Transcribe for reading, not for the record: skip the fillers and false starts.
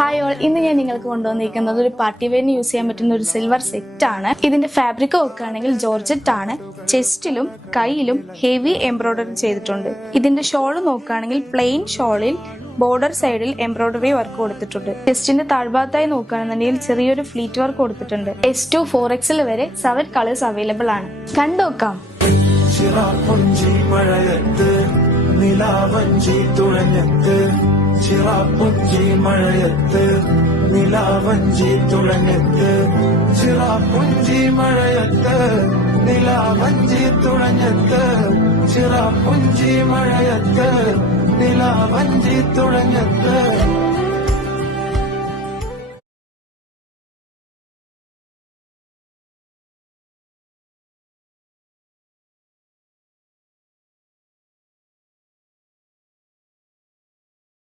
Hi all, ഇന്ന് ഞാൻ നിങ്ങൾക്ക് കൊണ്ടുവന്നിരിക്കുന്നത് ഒരു പാർട്ടി വെയറിന് യൂസ് ചെയ്യാൻ പറ്റുന്ന ഒരു സിൽവർ സെറ്റ് ആണ്. ഇതിന്റെ ഫാബ്രിക് നോക്കുകയാണെങ്കിൽ ജോർജറ്റ് ആണ്. ചെസ്റ്റിലും കൈയിലും ഹെവി എംബ്രോയിഡറി ചെയ്തിട്ടുണ്ട്. ഇതിന്റെ ഷോള് നോക്കുകയാണെങ്കിൽ പ്ലെയിൻ ഷോളിൽ ബോർഡർ സൈഡിൽ എംബ്രോയിഡറി വർക്ക് കൊടുത്തിട്ടുണ്ട്. ചെസ്റ്റിന്റെ താഴ്ഭാഗത്തായി നോക്കുകയാണെന്നുണ്ടെങ്കിൽ ചെറിയൊരു ഫ്ലീറ്റ് വർക്ക് കൊടുത്തിട്ടുണ്ട്. S2 4XL വരെ 7 കളേഴ്സ് അവൈലബിൾ ആണ്. കണ്ടുനോക്കാം. ചിറാപ്പുഞ്ചി മഴയത്ത് നിലാവഞ്ചി തുഴഞ്ഞെത്ത് ചിറാപ്പുഞ്ചി മഴയത്ത് നിലാവഞ്ചി തുഴഞ്ഞെത്ത് ചിറാപ്പുഞ്ചി മഴയത്ത് നിലാവഞ്ചി തുഴഞ്ഞെത്ത്